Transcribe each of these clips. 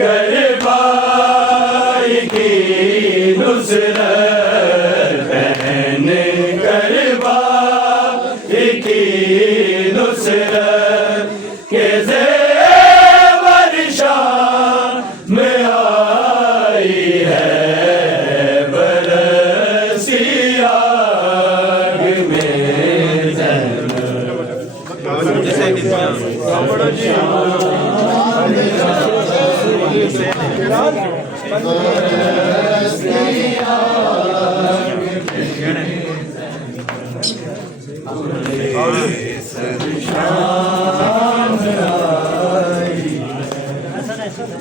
करबाई की नुसरत, बहन करबाई की नुसरत के ज़ेवर शाम में आई है, बरसी आग में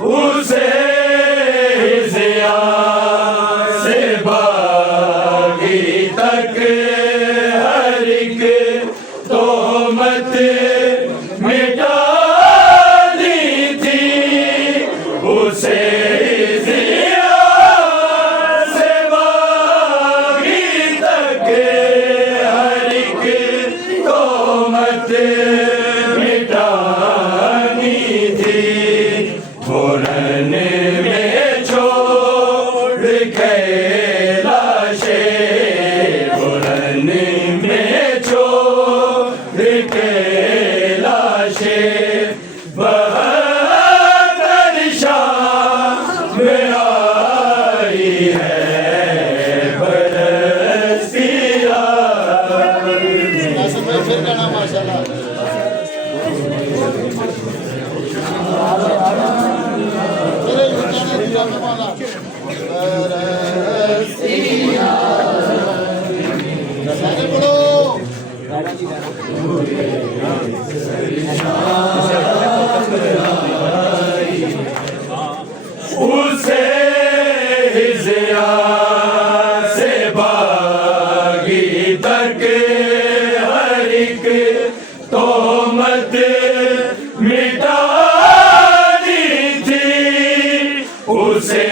उसे ज़िया से बागी तक हर एक तोहमत मिटानी थी। उसे ज़िया से बागी तक हर एक तोहमत मिटानी थी। पुरन में छोड़ के लाशे, पुरन में छोड़ के लाशे, बहत्तर शाम में आई है, बरसी आग उसे ज़िया से बागी तक हर एक तोहमत मिटानी थी। उसे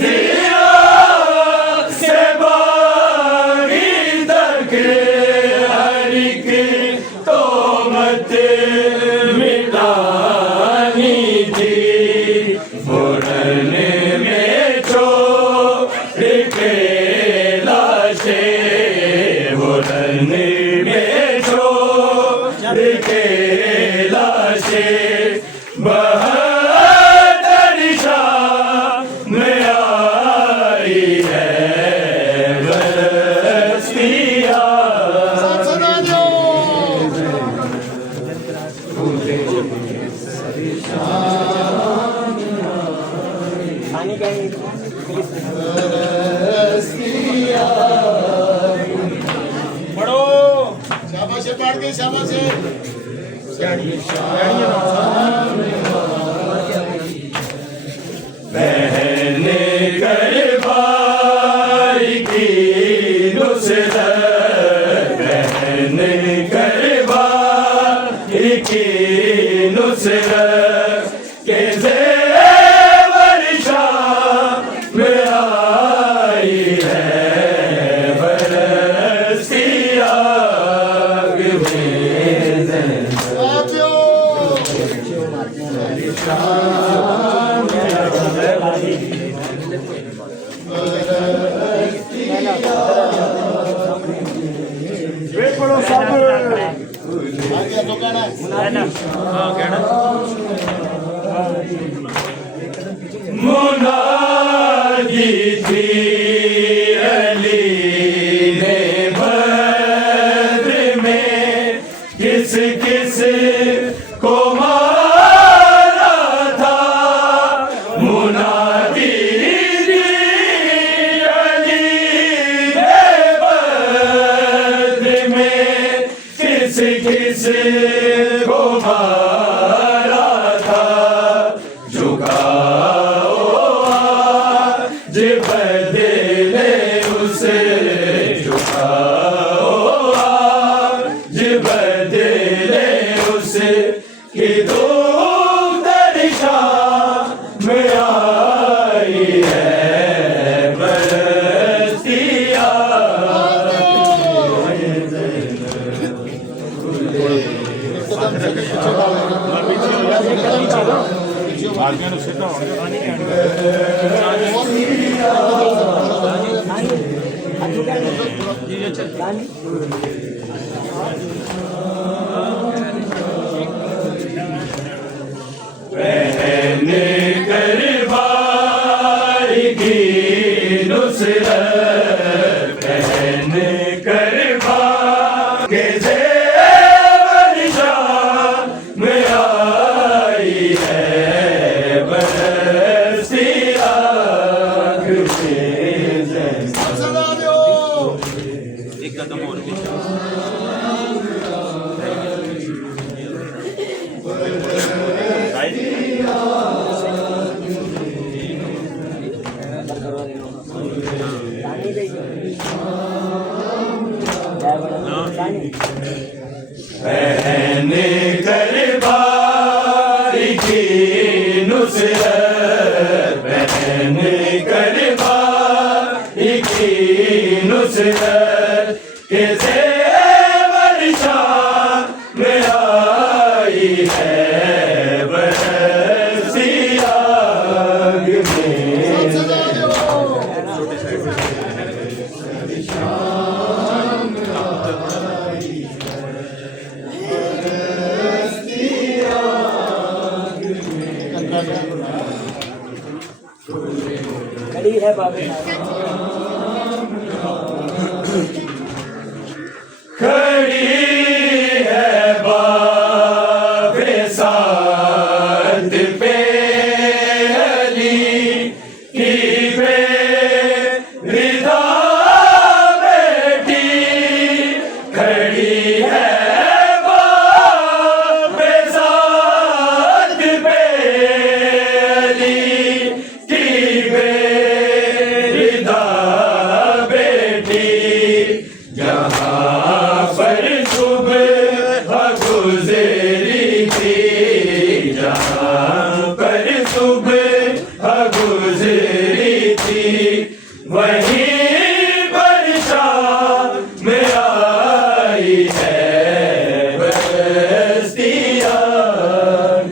ज़िया से बागी तक हर एक तोहमत मिटानी थी। पुरन में छोड़ के लाशे, पुरन में छोड़ के लाशे, बहत्तर शाम में आई है, बरसी बड़ो शाबाश पाड़ गई, शाबाश बहन करबाई की नुसरत, बहन करबाई की नुसरत के ज़ेवर शाम में आई है, बरसी आग में मुनादी थी अली ने बद्र में, किस किस को मारा था। मुनादी थी अली ने बद्र में, किस किस को मारा था। झुकाओ आज बदले उसे, झुकाओ आज बदले उसे कि धूप दरिशा में आई है, बरसी आग। ਬਾਕੀਆਂ ਨੂੰ ਸਿੱਧਾ ਹੋਣਗੇ पहने कर भाई की नुसरत पहने कर भाई के ज़ेवर शान में आई है बरसती आग में जैसे सदा दो पहने कर भाई की नुसरत पहने कर भाई की नुसरत के ज़ेवर शान में आई है बरसी आग में सदा दो खड़ी है बाबे खड़ी है बाबे साथ पे अली की बेरिदा बेटी खड़ी है बाबे साथ पे अली की बेरिदा बेटी जहाँ पर सुबह गुज़री थी जहाँ पर सुबह गुज़री थी वहीं पर शाम में आई है बरसती आग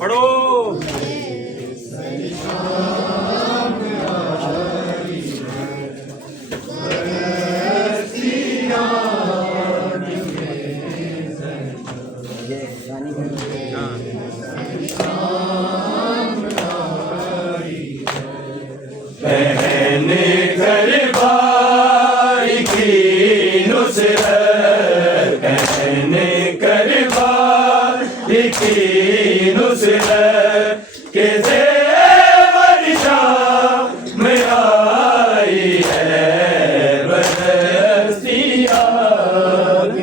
पढ़ो पहने कर भाई की नुसरत पहने कर भाई की नुसरत के ज़ेवर शान में आई है बरसती आग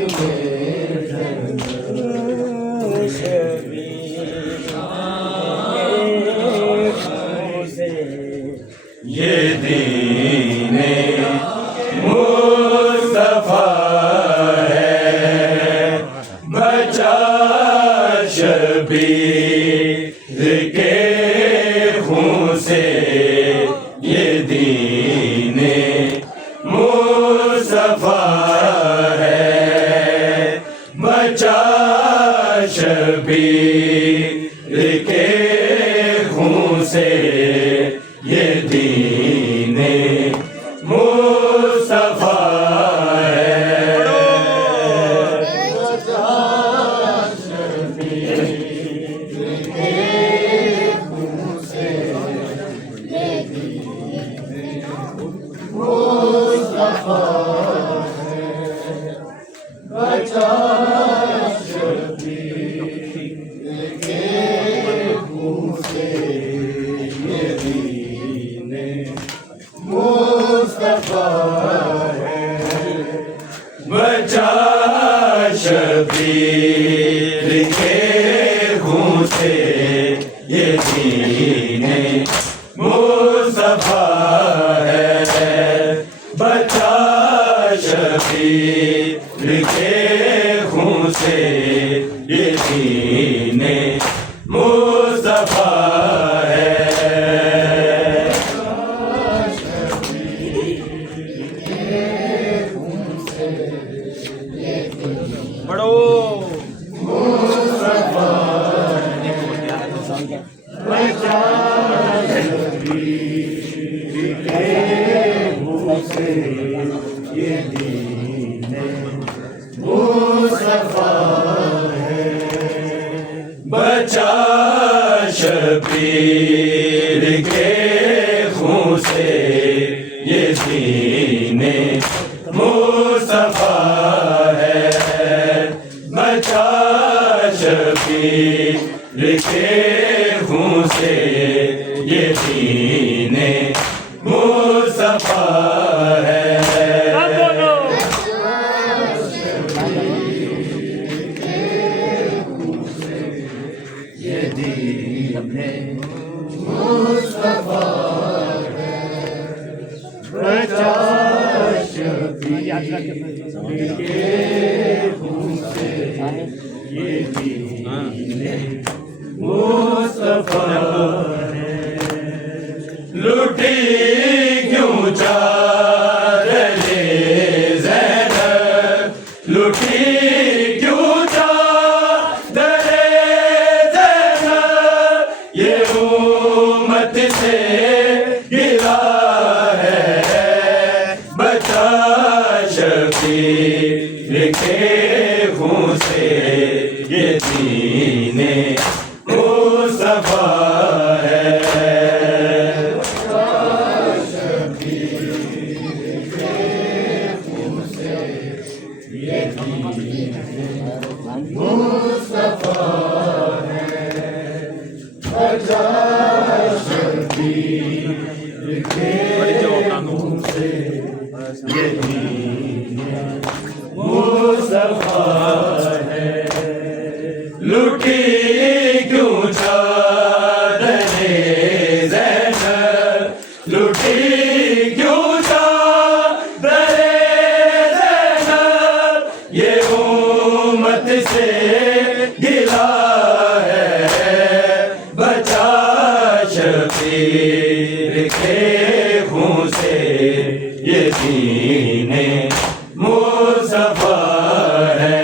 ये दीने मुस्तफा है बचा शबीर के खून से ये दीने मुस्तफा है बचा शबीर के खून से ये दीने मुस्तफा है बचा शबीर के खून से ये दीने मुस्तफा है बचा शबीर के खून से ये दीने मुस्तफा है पढ़ो बचा शबीर के खून से ये दीने मुस्तफा है। बचा शबीर के खून से ये दीने मुस्तफा है। लुटी क्यों चादरे ज़ैनब, लुटी क्यों चादरे ज़ैनब, ये उम्मत से गिला है। बचा शबीर के खून से ये दीने मुस्तफा है। लुटी क्यों चादरे ज़ैनब, लुटी क्यों चादरे ज़ैनब, ये उम्मत से गिला है। बचा शबीर के खून से ये दीने मुस्तफा है।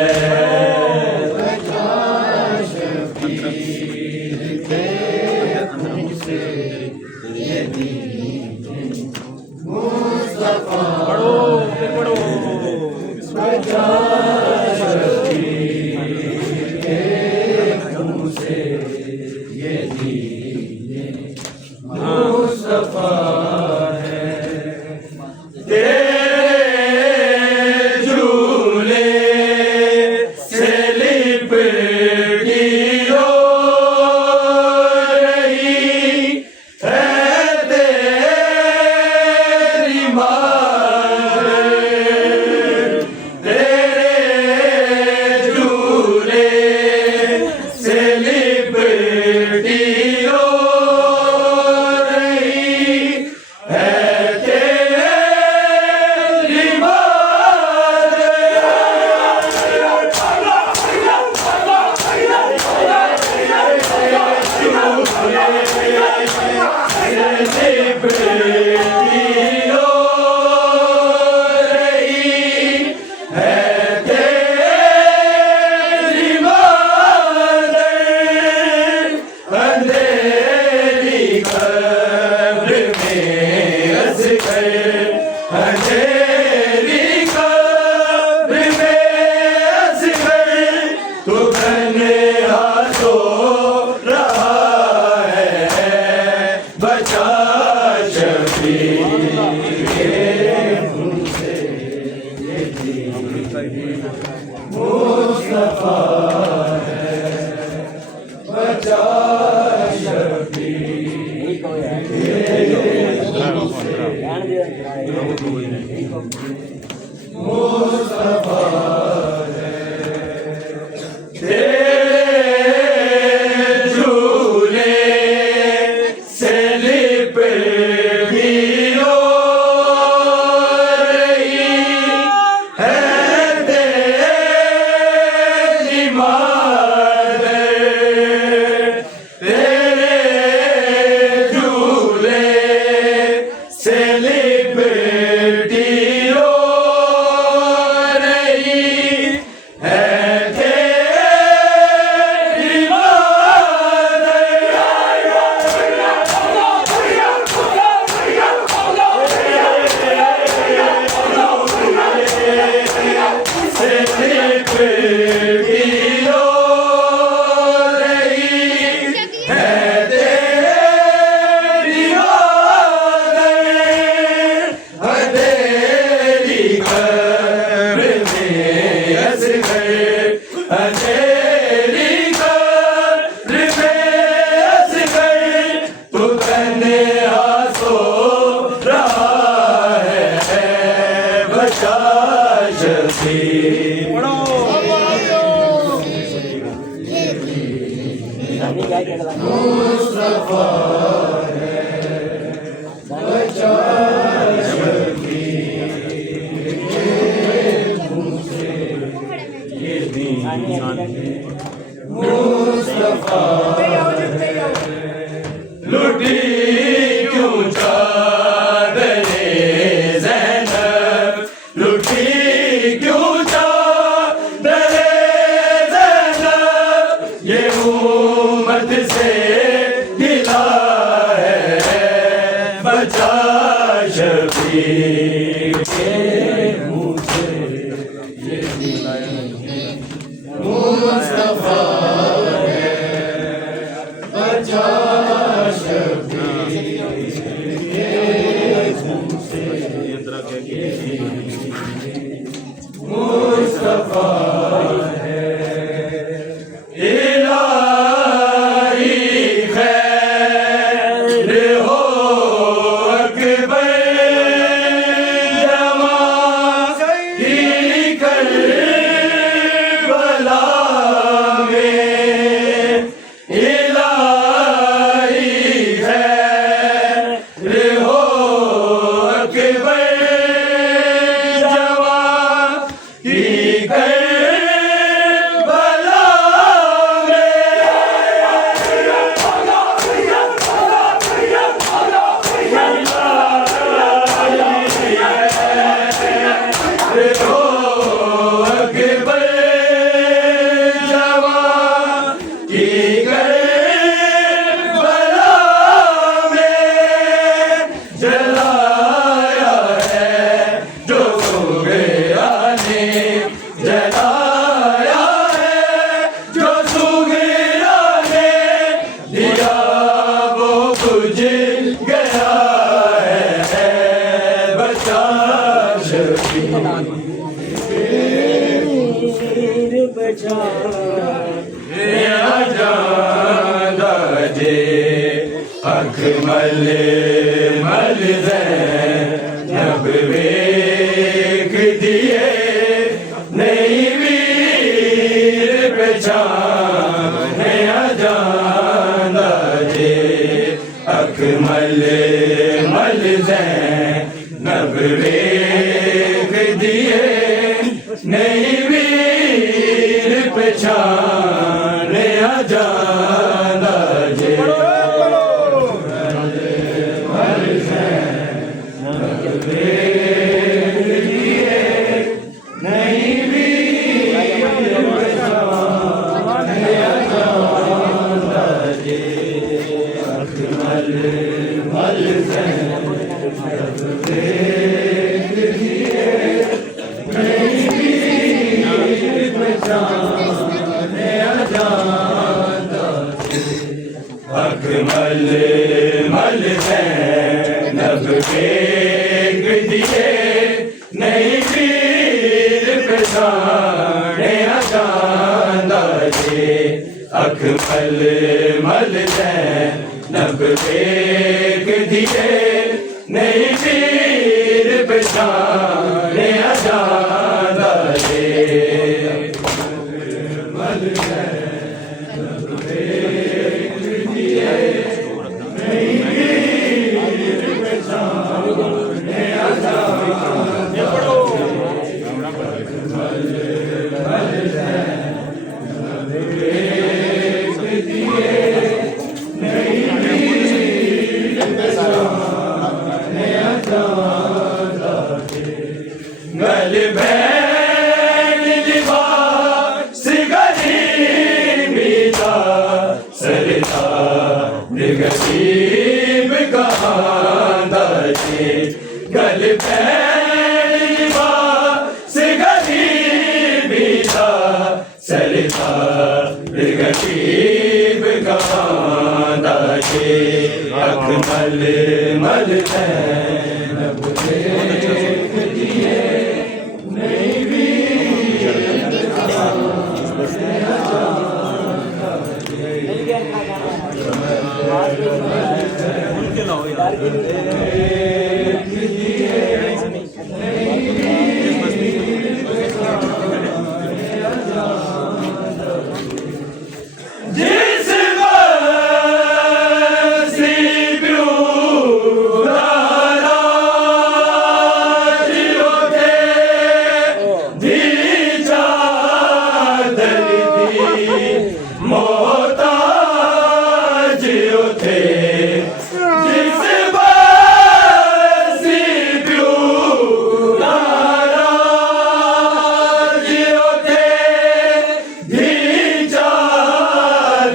Liberty. मुस्तफा है बचा मुस्तफा लुटी क्यों चादरे ज़ैनब लुटी क्यों चादरे ज़ैनब ये उम्मत से गिला है बचा शफीक के मुँह से ये मुस्तफा है बचा मुस्तफा है इलाही खैर हो अकबर जमा की करबला में इलाही खैर हो अकबर अकमल मल ज़ैनब वेख दिए नहीं वीर पहचाने जाना जे अकमल मल ज़ैनब वेख दिए नहीं वीर पहचाने जाना जे अकमल मल ज़ैनब वेख दिए नहीं वीर पहचाने जाना जे अकमल मल ज़ैनब वेख दिए नहीं वीर पहचाने जाना जे गल बैन लिबास गरीबी का सरता गरीब कहाँ दाचे गल बैन लिबास गरीबी का सरता गरीब कहाँ दाचे अकमल मल ज़ैनब वेख दिए नहीं वीर जिस जियो थे जिस बसी प्यूतारा जियो थे धीचा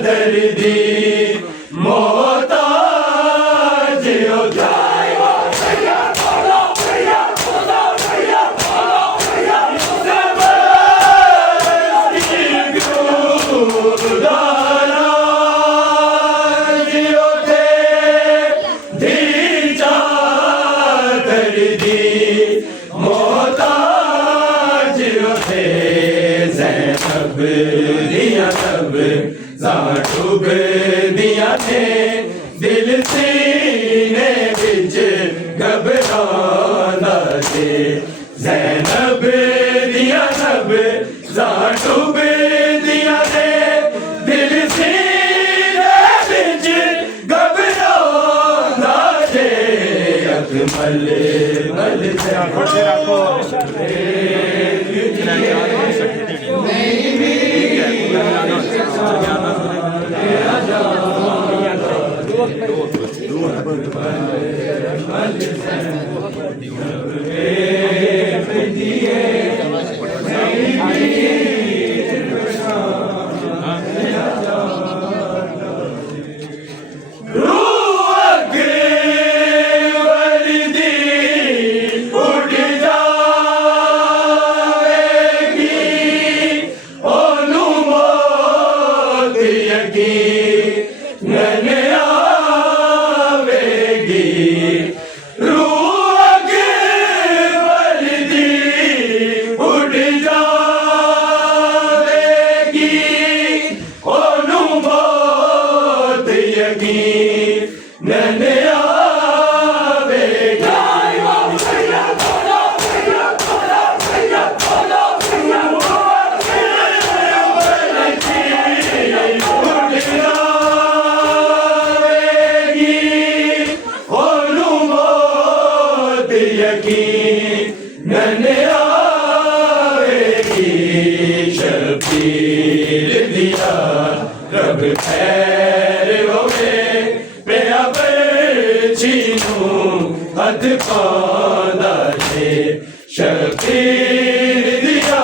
दर्दी मोता जियो दिया सब डूब दिया थे दिल सीने बिच घबरांदा थे ज़ैनब दिया सब डूब दिया थे दिल सीने बिच घबरांदा थे अकमल मल शबीर दिया रब खैर होवे पिया बरछीनू हथ पांदा छे शबीर दिया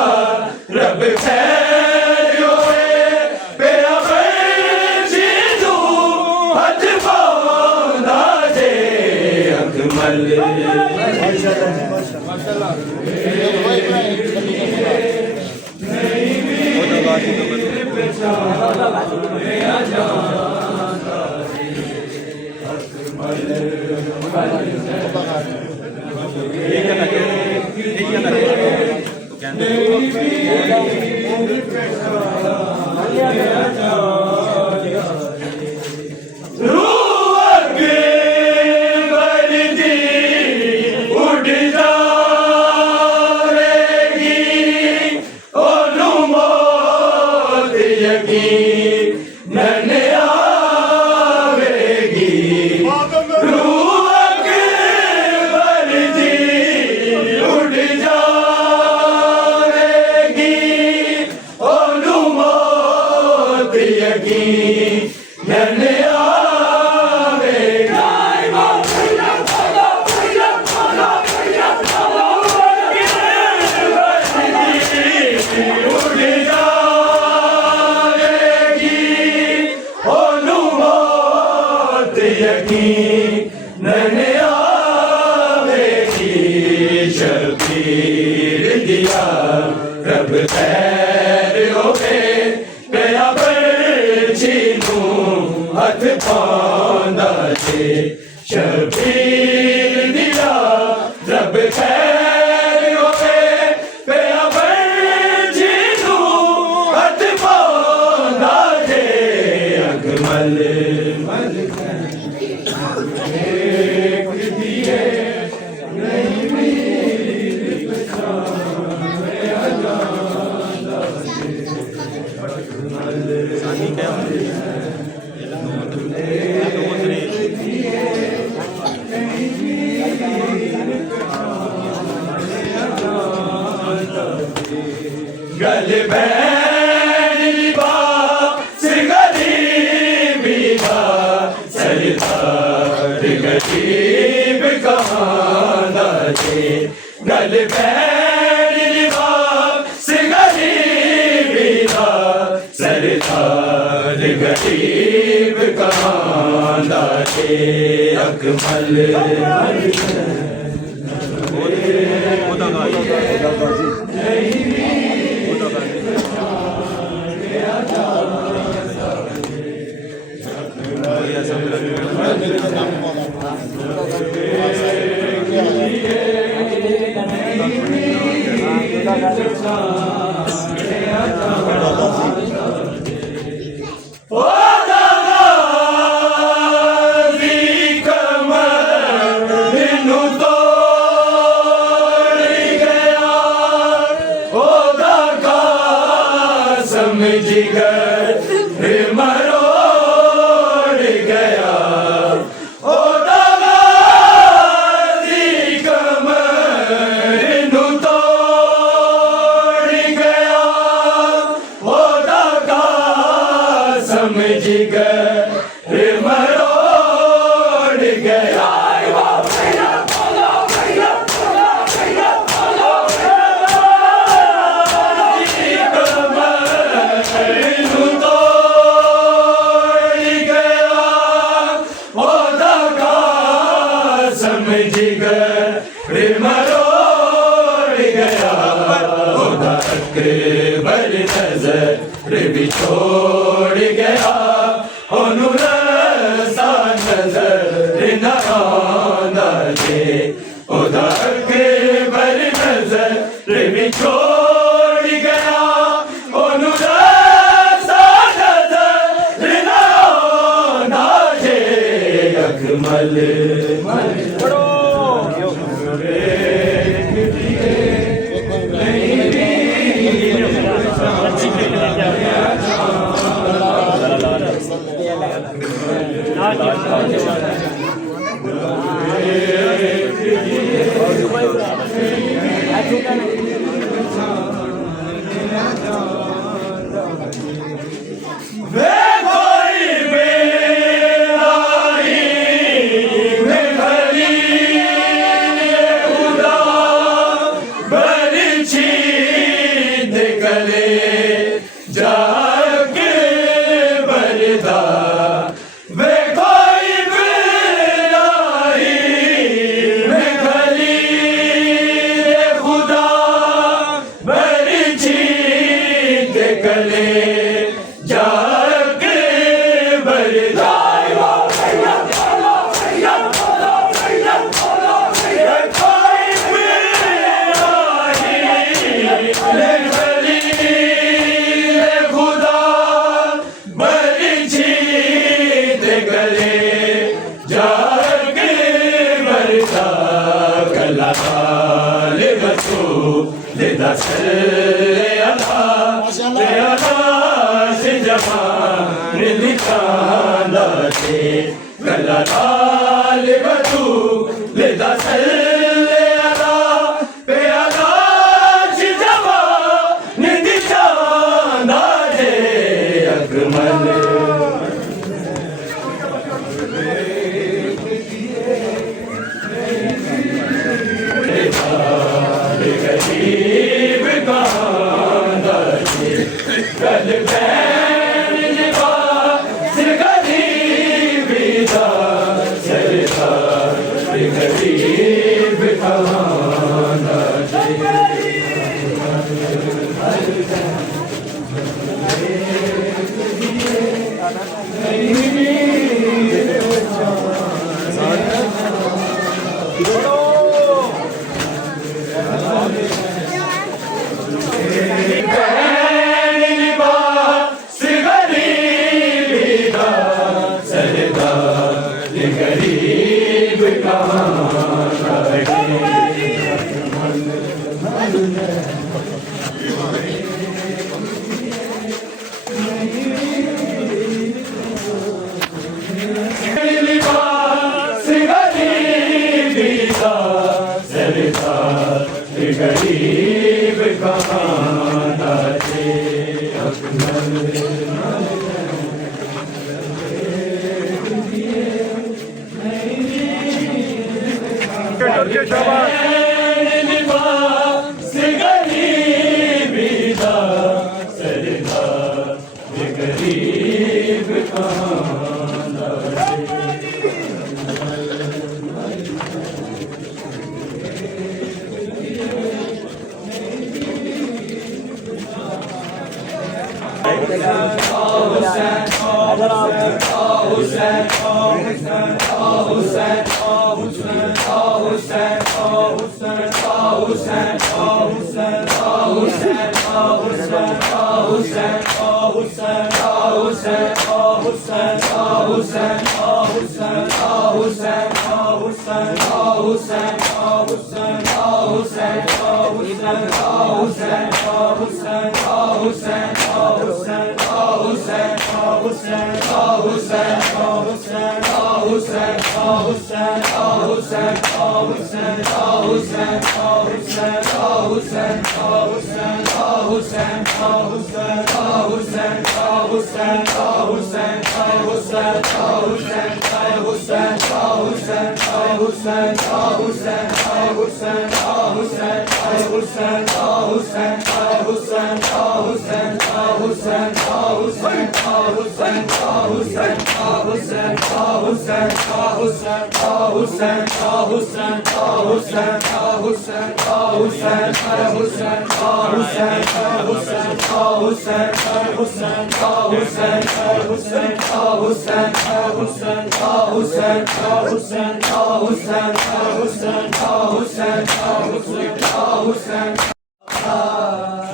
रब खैर होवे पिया बरछीनू हथ पांदा छे अकमल शबीर दिया रब खैर होवे पिया बरछीनू हथ पांदा छे शबीर दिया रब खैर होवे पिया बरछीनू हथ पांदा छे अकमल मल गल बैन लिबास गरीबी दा सरदार गरीब कहाँ लागे गल बैर लिबास गरीबी दा सरदार गरीब कहाँ लागे अकमल जिगर मरोड़ गया ओ दादी कमर नू तोड़ गया ओ दादा समझ गए मरोड़ गया बल नजर भी छोड़ गया नूर सा नजर न आना दे उधर के बल नजर भी छोड़ गया नूर सा नजर न आना दे अकमल गरीब कहाँ नाचे अकमल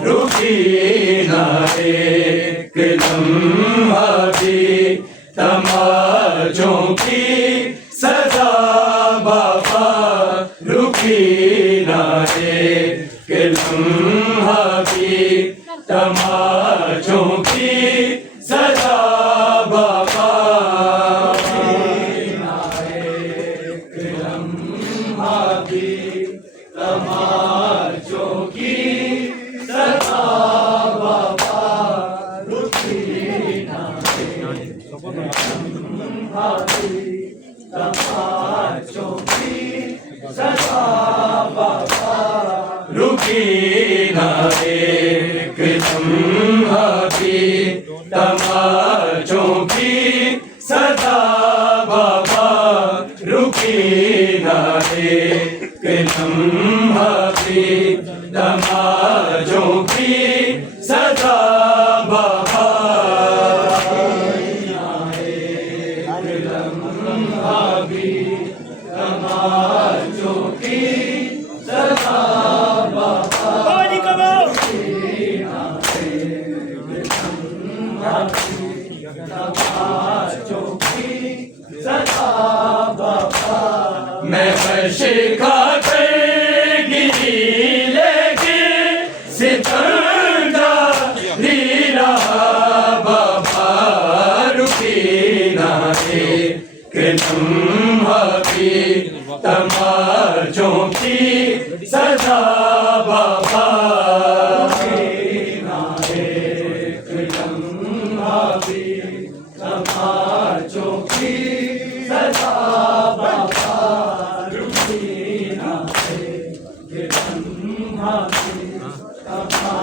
रुकी न एक लम्हा भी तमाचों की सदा बाबा, रुकी न एक लम्हा भी तमाचों की सदा बाबा, एक लम्हा भी तमाचों की सदा बाबा, रुकी न तमाचों की सदा बाबा, रुकी न एक लम्हा भी तमाचों की सदा बाबा, रुकी न एक लम्हा भी तमाचों की सदा बाबा, तमाचों की सदा बाबा, तमाचों की सदा बाबा, मैं वर्ष खा कर गिरी लेकिन सितंदा लीला बाबा, रुकी न एक लम्हा भी तमाचों की सदा बाबा, एक लम्हा भी तमाचों की सदा बाबा, रुकी न एक लम्हा भी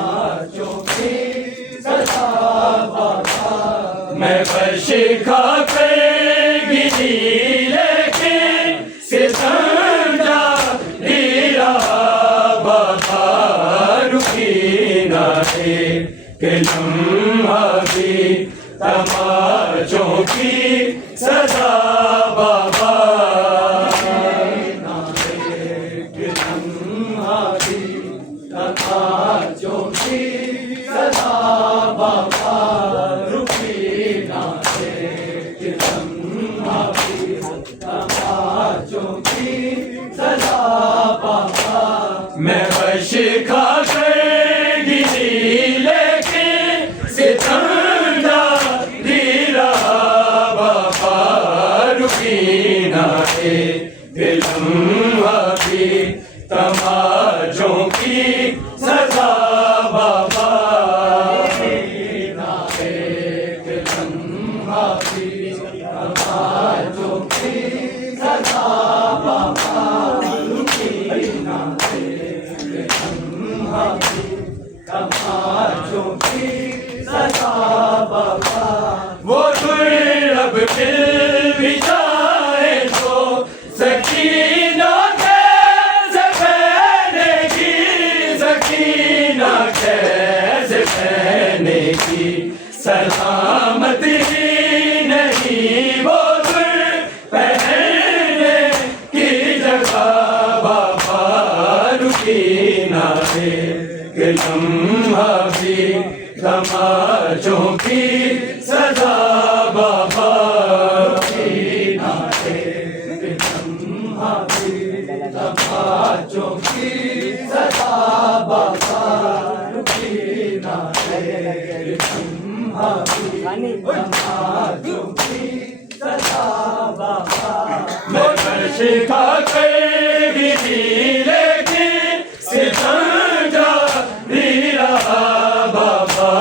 तमाचों की सदा बाबा, मैं वर्ष खा कर गिरी लेकिन सितंदा लीला बाबा, रुकी न एक लम्हा भी तमाचों की सदा बाबा, एक लम्हा भी तमाचों की सदा बाबा, रुकी न एक लम्हा भी तमाचों की सदा बाबा, मैं वर्ष खा कर गिरी लेकिन सितंदा लीला बाबा, रुकी न एक लम्हा भी तमाचों की सदा बाबा, एक लम्हा भी तमाचों की सदा बाबा, रुकी न एक लम्हा भी तमाचों की सदा बाबा, वो दुर्लभ मिल भी जाए तो सकीना कैसे पहनेगी, सकीना कैसे पहनेगी, सलामती नहीं वो रुकीना रे कि लम्हा भी तमाचों की सदा बाबा रुकीना रे कि लम्हा भी तमाचों की सदा बाबा रुकीना रे कि लम्हा भी तमाचों की सदा बाबा मैं शिखा करेगी लेकिन सितंजा रहा बाबा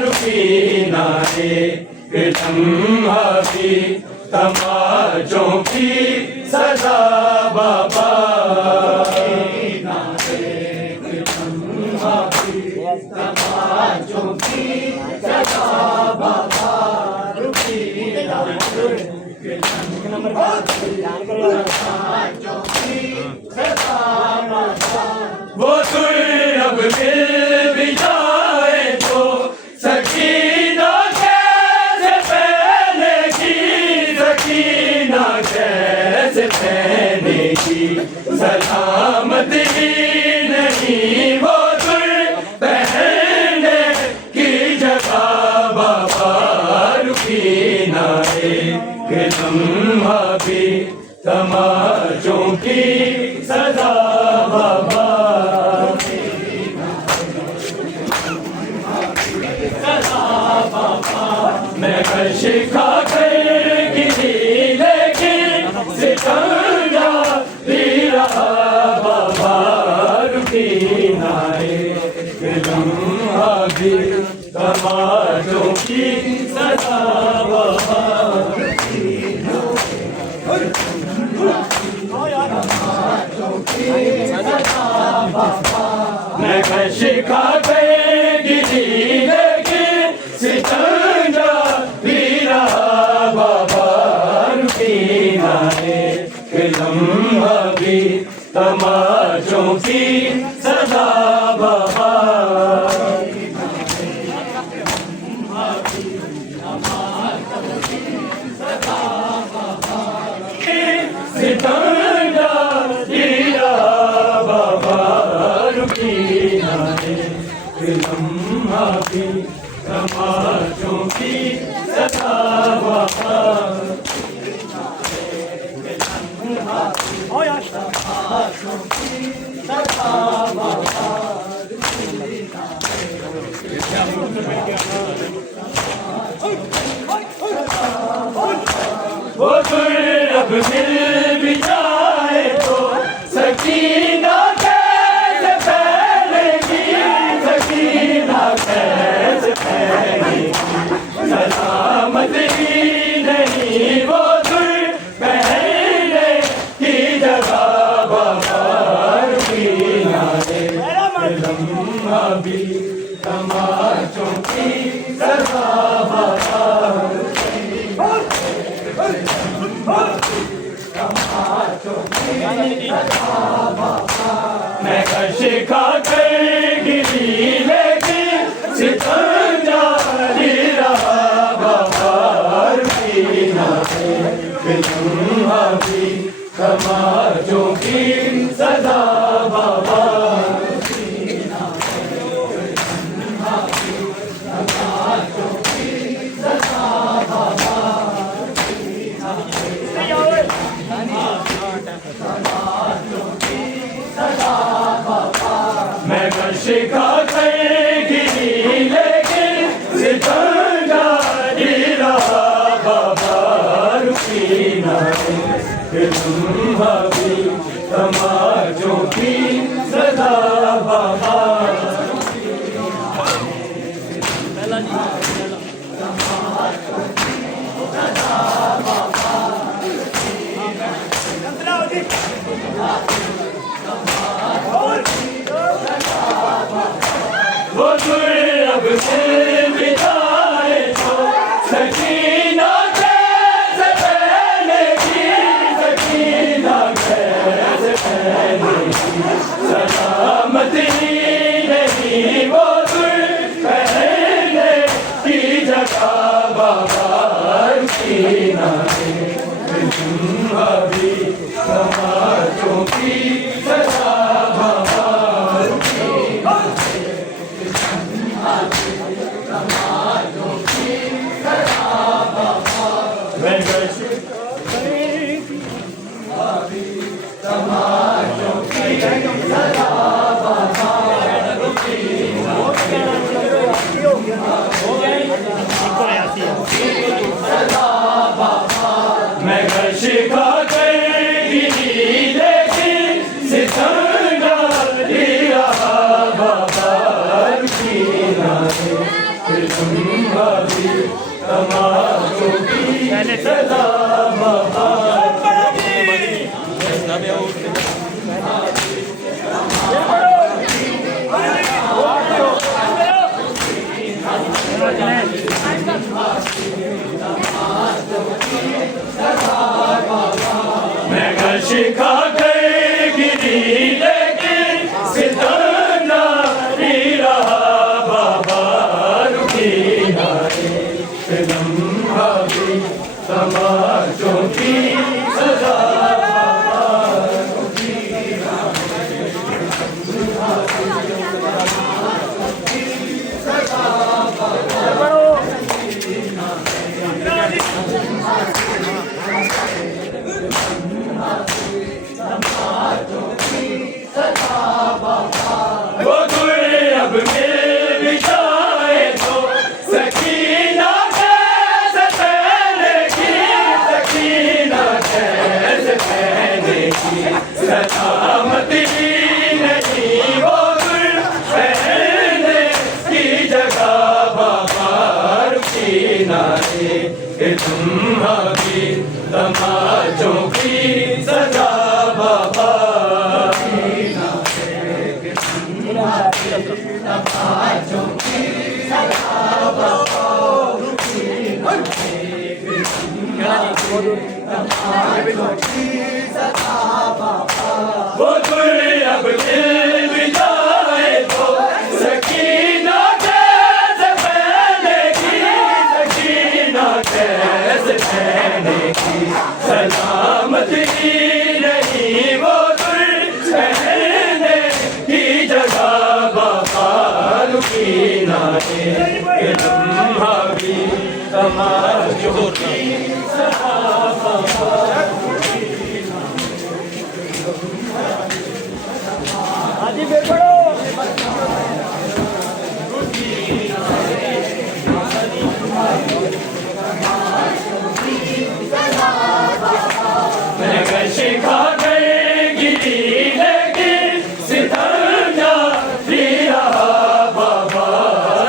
रुकीना रे कि लम्हा भी तमाचों की सदा बाबा रुकीना रे कि लम्हा भी तमाचों की सदा बाबा रुकीना रे वो अब मिल भी जाए तो सकीना कैसे पहनेगी सकीना कैसे पहनेगी सलामती नहीं वो पहनने की जगह बाबा रुकीना रे कि लम्हा भी तमाचों की सदा बाबा मैं शिखा करेगी लेकिन सितंजा रहा बाबा रुकीना रे कि लम्हा भी तमाचों की सदा बाबा मैं शिखा करेगी लेकिन सितंजा रहा बाबा रुकीना रे कि लम्हा भी तमाचों की सदा बाबा सितंजा रहा बाबा रुकीना रे कि लम्हा भी तमाचों की सदा बाबा वो अब मिल भी जाए तो सकीना कैसे पहनेगी सकीना कैसे पहनेगी सलामती नहीं वो पहनने की जगह बाबा रुकीना रे लम्हा भी तमाचों की सदा बाबा मैं शिखा करेगी लेकिन सितंजा रहा बाबा रुकीना रे कि लम्हा भी तमाचों की सदा बाबा मैं शिखा करेगी लेकिन सितंजा रहा बाबा रुकीना रे कि लम्हा भी तमाचों की सदा बाबा वो अब मिल भी जाए तो सकीना कैसे पहनेगी सकीना कैसे पहनेगी सलामती नहीं वो पहनने की जगह बाबा रुकीना रे भी तमाचों की सदा बाबा शिखा करेगी लेकिन सितंगा लिया बाबा रुकी ना फिर तुम भाभी तमाशों की सदा बहार मैं शिखा करेगी लेकिन सितंगा ही रहा बाबा रुकी ना फिल्म भाभी तमाशों की सजा वो गुड़े अब मिल भी जाए तो सकीना कैसे पहनेगी सकीना कैसे पहनेगी सलामती नहीं वो गुड़ पहनने की जगह बाबा रुकी ना कि तुम भाभी तमाशों की सजा बाबा वो गुड़े अब मिल भी जाए तो सकीना कैसे पहनेगी सकीना कैसे पहनेगी सलामती नहीं वो गुड़ पहनने की जगह बाबा रुकी ना कि तुम भाभी तमाशों की हाजी बेपड़ो मैं शिखा करेगी लेकिन सितंगा लिया बाबा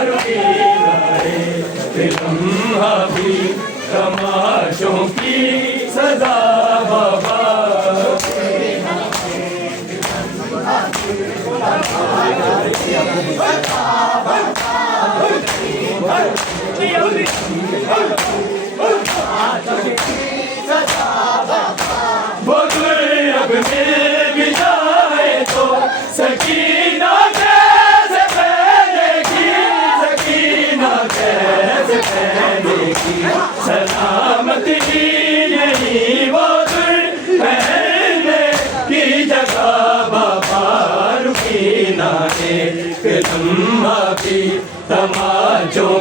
रुकी ना फिल्म भाभी तमाशों की सजा बाबा वो गुड़े अब मिल भी जाए तो सकीना कैसे पहनेगी सकीना कैसे पहनेगी सलामती नहीं वो गुड़ पहनने की जगह बाबा रुकी ना फिल्म भाभी तमाशों